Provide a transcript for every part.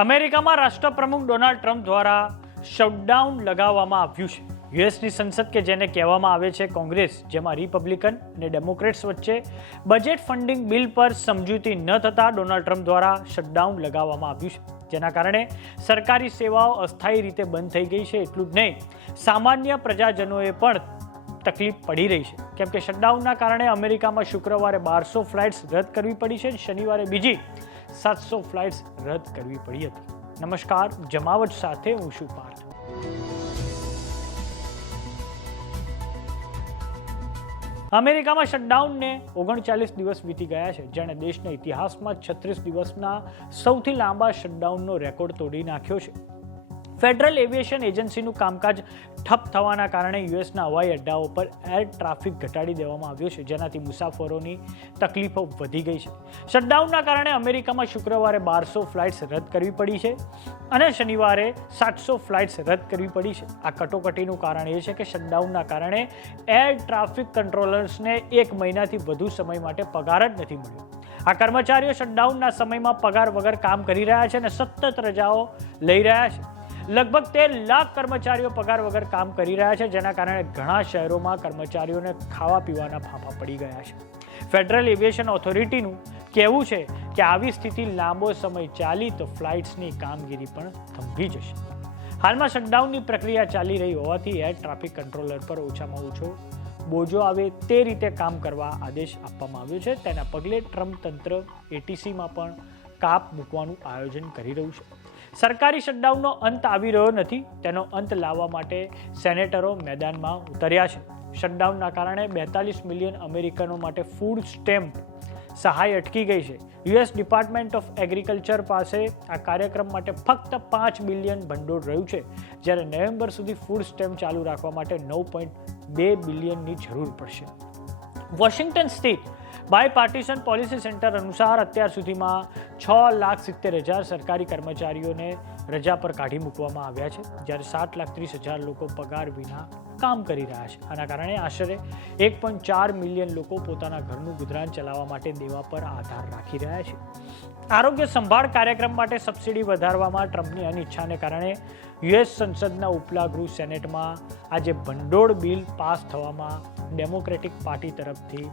અમેરિકામાં રાષ્ટ્રપ્રમુખ Donald Trump દ્વારા શટડાઉન લગાવવામાં આવ્યું છે. યુએસની સંસદ કે જેને કહેવામાં આવે છે કોંગ્રેસ, જેમાં રિપબ્લિકન અને ડેમોક્રેટ્સ વચ્ચે બજેટ ફંડિંગ બિલ પર સમજૂતી ન થતાં ડોનાલ્ડ ટ્રમ્પ દ્વારા શટડાઉન લગાવવામાં આવ્યું છે. જેના કારણે સરકારી સેવાઓ અસ્થાયી રીતે બંધ થઈ ગઈ છે એટલું જ નહીં, સામાન્ય પ્રજાજનોએ પણ તકલીફ પડી રહી છે. કેમ કે શટડાઉનના કારણે અમેરિકામાં શુક્રવારે બારસો ફ્લાઇટ્સ રદ કરવી પડી છે શનિવારે બીજી સાતસો ફ્લાઇટ્સ રદ કરવી પડી હતી. નમસ્કાર, જમાવટ સાથે હું શું પાર્થ. અમેરિકામાં શટડાઉનને ઓગણચાલીસ દિવસ વીતી ગયા છે, જેણે દેશના ઇતિહાસમાં છત્રીસ દિવસના સૌથી લાંબા શટડાઉનનો રેકોર્ડ તોડી નાખ્યો છે. ફેડરલ એવિએશન એજન્સીનું કામકાજ ઠપ થવાના કારણે યુએસના હવાઈ અડ્ડાઓ પર એર ટ્રાફિક ઘટાડી દેવામાં આવ્યો છે, જેનાથી મુસાફરોની તકલીફો વધી ગઈ છે. શટડાઉનના કારણે અમેરિકામાં શુક્રવારે બારસો ફ્લાઇટ્સ રદ કરવી પડી છે અને શનિવારે સાતસો ફ્લાઇટ્સ રદ કરવી પડી છે. આ કટોકટીનું કારણ એ છે કે શટડાઉનના કારણે એર ટ્રાફિક કંટ્રોલર્સને એક મહિનાથી વધુ સમય માટે પગાર જ નથી મળ્યો. આ કર્મચારીઓ શટડાઉનના સમયમાં પગાર વગર કામ કરી રહ્યા છે અને સતત રજાઓ લઈ રહ્યા છે. લગભગ તેર લાખ કર્મચારીઓ પગાર વગર કામ કરી રહ્યા છે, જેના કારણે ઘણા શહેરોમાં કર્મચારીઓને ખાવા પીવાના ફાંફા પડી ગયા છે. ફેડરલ એવિએશન ઓથોરિટીનું કહેવું છે કે આવી સ્થિતિ લાંબો સમય ચાલી તો ફ્લાઇટ્સની કામગીરી પણ થંભી જશે. હાલમાં શટડાઉનની પ્રક્રિયા ચાલી રહી હોવાથી એર ટ્રાફિક કંટ્રોલર પર ઓછામાં ઓછો બોજો આવે તે રીતે કામ કરવા આદેશ આપવામાં આવ્યો છે. તેના પગલે ટ્રમ્પ તંત્ર એટીસીમાં પણ કાપ મૂકવાનું આયોજન કરી રહ્યું છે. સરકારી શટડાઉનનો અંત આવી રહ્યો નથી, તેનો અંત લાવવા માટે સેનેટરો મેદાનમાં ઉતર્યા છે. શટડાઉનના કારણે બેતાલીસ મિલિયન અમેરિકનો માટે ફૂડ સ્ટેમ્પ સહાય અટકી ગઈ છે. યુએસ ડિપાર્ટમેન્ટ ઓફ એગ્રીકલ્ચર પાસે આ કાર્યક્રમ માટે ફક્ત પાંચ બિલિયન ભંડોળ રહ્યું છે, જ્યારે નવેમ્બર સુધી ફૂડ સ્ટેમ્પ ચાલુ રાખવા માટે નવ પોઈન્ટ બે બિલિયનની જરૂર પડશે. વોશિંગ્ટન સ્થિત બાય પાર્ટીશન પોલિસી સેન્ટર અનુસાર અત્યાર સુધીમાં છ લાખ સિત્તેર હજાર સરકારી કર્મચારીઓને રજા પર કાઢી મૂકવામાં આવ્યા છે, જ્યારે સાત લાખ ત્રીસ હજાર લોકો પગાર વિના કામ કરી રહ્યા છે. આના કારણે આશરે એક પોઈન્ટ ચાર મિલિયન લોકો પોતાના ઘરનું ગુજરાન ચલાવવા માટે દેવા પર આધાર રાખી રહ્યા છે. આરોગ્ય સંભાળ કાર્યક્રમ માટે સબસિડી વધારવામાં ટ્રમ્પની અનિચ્છાને કારણે યુએસ સંસદના ઉપલા ગૃહ સેનેટમાં આજે ભંડોળ બિલ પાસ થવામાં ડેમોક્રેટિક પાર્ટી તરફથી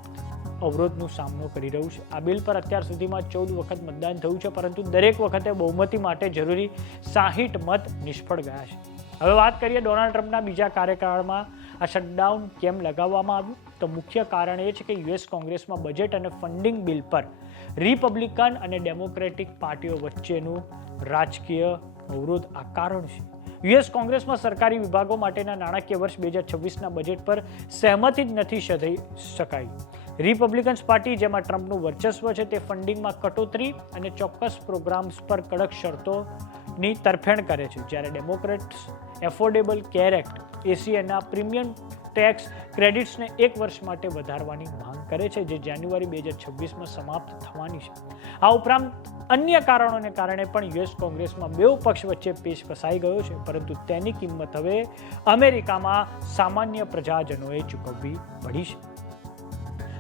અવરોધનો સામનો કરી રહ્યું છે. આ બિલ પર અત્યાર સુધીમાં ચૌદ વખત મતદાન થયું છે, પરંતુ દરેક વખતે બહુમતી માટે જરૂરી સાહીઠ મત નિષ્ફળ ગયા છે. હવે વાત કરીએ ડોનાલ્ડ ટ્રમ્પના બીજા કાર્યકાળમાં આ શટડાઉન કેમ લગાવવામાં આવ્યું? તો મુખ્ય કારણ એ છે કે યુએસ કોંગ્રેસમાં બજેટ અને ફંડિંગ બિલ પર રિપબ્લિકન અને ડેમોક્રેટિક પાર્ટીઓ વચ્ચેનું રાજકીય અવરોધ આ કારણ છે. યુએસ કોંગ્રેસમાં સરકારી વિભાગો માટેના નાણાકીય વર્ષ બે હજાર છવ્વીસના બજેટ પર સહેમતિ જ નથી સધી શકાઈ. રિપબ્લિકન્સ પાર્ટી, જેમાં ટ્રમ્પનું વર્ચસ્વ છે, તે ફંડિંગમાં કટોતરી અને ચોક્કસ પ્રોગ્રામ્સ પર કડક શરતોની તરફેણ કરે છે. જ્યારે ડેમોક્રેટ્સ એફોર્ડેબલ કેર એક્ટ એસીએના પ્રીમિયમ ટેક્સ ક્રેડિટ્સને એક વર્ષ માટે વધારવાની માંગ કરે છે, જે જાન્યુઆરી બે હજાર છવ્વીસમાં સમાપ્ત થવાની છે. આ ઉપરાંત અન્ય કારણોને કારણે પણ યુએસ કોંગ્રેસમાં બેઉ પક્ષ વચ્ચે પેશ ફસાઈ ગયો છે, પરંતુ તેની કિંમત હવે અમેરિકામાં સામાન્ય પ્રજાજનોએ ચૂકવવી પડી છે.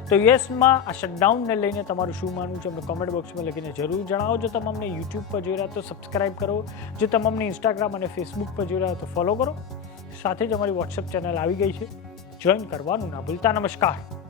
તો યુએસમાં આ શટડાઉનને લઈને તમારું શું માનવું છે, અમને કોમેન્ટ બોક્સમાં લખીને જરૂર જણાવો. જો તમે અમને યુટ્યુબ પર જોઈ રહ્યા તો સબસ્ક્રાઇબ કરો. જો તમે અમને ઇન્સ્ટાગ્રામ અને ફેસબુક પર જોઈ રહ્યા તો ફોલો કરો. સાથે જ અમારી વોટ્સઅપ ચેનલ આવી ગઈ છે. જોઈન કરવાનું ના ભૂલતા. નમસ્કાર.